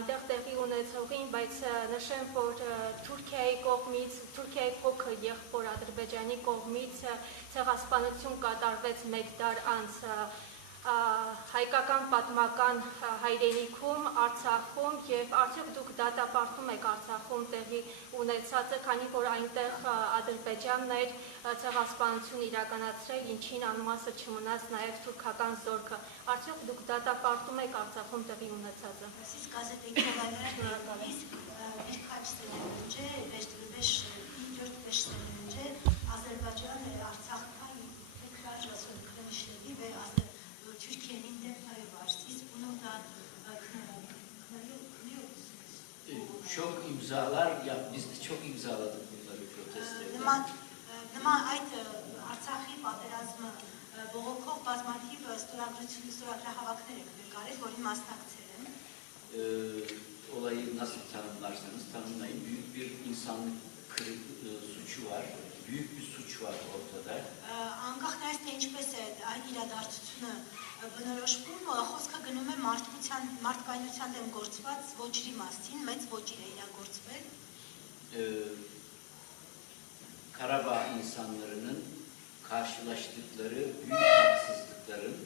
այնտեղ տեղի ունեցողին, բայց նշեմ, որ Թուրքիայի կողմից, Թուրքիայի փոքր եղբոր Ադրբեջանի կողմից ցեղասպանություն կատարվեց 1 դար անց հայկական պատմական հայրենիքում, Արցախում եւ արդյոք դուք դատապարտում եք Արցախում տեղի ունեցածը, քանի որ այնտեղ Ադրբեջանն էր ցեղասպանություն իրականացրել, ինչին անմասը չմնաց նաեւ թուրքական զորքը, արդյոք դուք դատապարտում եք Արցախում տեղի ունեցածը։ Siz gazetecilerden birkaç sene önce, 4-5 sene önce Azerbaycan Artsak'tan tekrar soykırım işledi ve Türkiye'nin de payı var. Siz bunu da kınıyor musunuz? Çok imzalar, biz de çok imzaladık bunları protestoda. Նման այդ Արցախի պատերազմը բողոքող բազմաթիվ ստորագրահավաքներ եք նկարել, որին մասնակցել եմ։ Olayı nasıl tanımlarsanız tanımlayın. Büyük bir insanlık suçu var. Büyük bir suç var ortada. Անկախ նայած թե ինչպես է այդ իրադարձությունը բնորոշվում, խոսքը գնում է մարդկայնության դեմ գործված ոճերի մասին, մեծ ոճիր է իրագործվել։ Karabağ insanlarının karşılaştıkları büyük haksızlıkların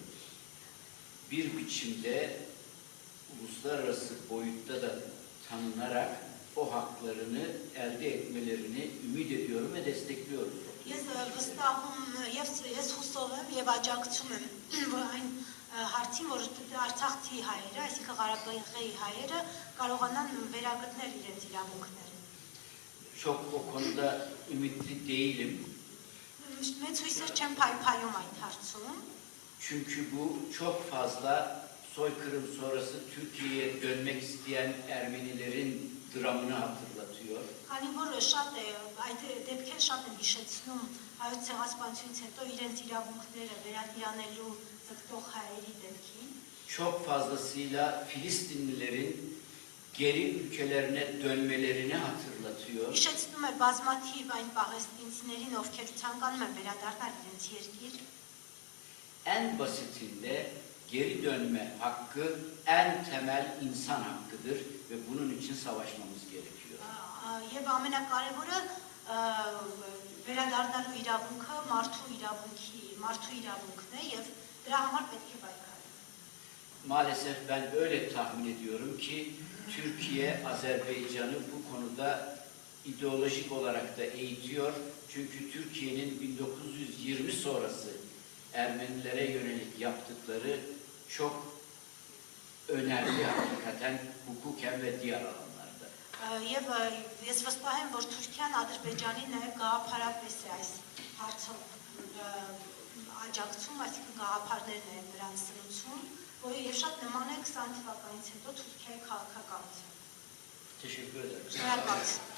bir biçimde uluslararası boyutta da tanınarak o haklarını elde etmelerini ümit ediyorum ve destekliyoruz. Ես վստահում եւ ես հուսով եմ եւ աջակցում եմ այն հարցին, որ Արցախի հայերը, այսինքն Ղարաբաղի հայերը կարողանան վերագտնել իրենց իրավունքները։ Çok o konuda ümitli değilim. Մեծ հույսեր չեմ փայփայում այդ հարցում։ Çünkü bu çok fazla soykırım sonrası Türkiye'ye dönmek isteyen Ermenilerin dramını hatırlatıyor. Քանի որ շատ է այդ դեպքերը շատ են հիշեցնում հայոց ցեղասպանությունից հետո իրենց իրավունքները վերադիրանելու ձգտող հայերի դեպքին։ Çok fazlasıyla Filistinlilerin geri ülkelerine dönmelerini hatırlatıyor. Հիշեցնում է բազմաթիվ այն պաղեստինցիներին, ովքեր ցանկանում են վերադառնալ իրենց երկիր։ En basitinde geri dönme hakkı en temel insan hakkıdır ve bunun için savaşmamız gerekiyor. Եվ ամենակարևորը վերադառնալու իրավունքը մարդու իրավունքն է եւ դրա համար պետք է պայքարել։ Maalesef ben öyle tahmin ediyorum ki Türkiye Azerbaycan'ı bu konuda ideolojik olarak da eğitiyor. Çünkü Türkiye'nin 1920 sonrası Ermenilere yönelik yaptıkları çok önemli hakikaten hukuken ve diğer alanlarda. Եվ ես վստահ եմ, որ Թուրքիան Ադրբեջանի նաև գաղափարապես է այս հարցով աջակցում, այսինքն գաղափարներն են նրանց սնուցում, որը եւ շատ նման է 20 թվականից հետո Թուրքիայի քաղաքականությանը։ Teşekkür ederim. Շնորհակալություն։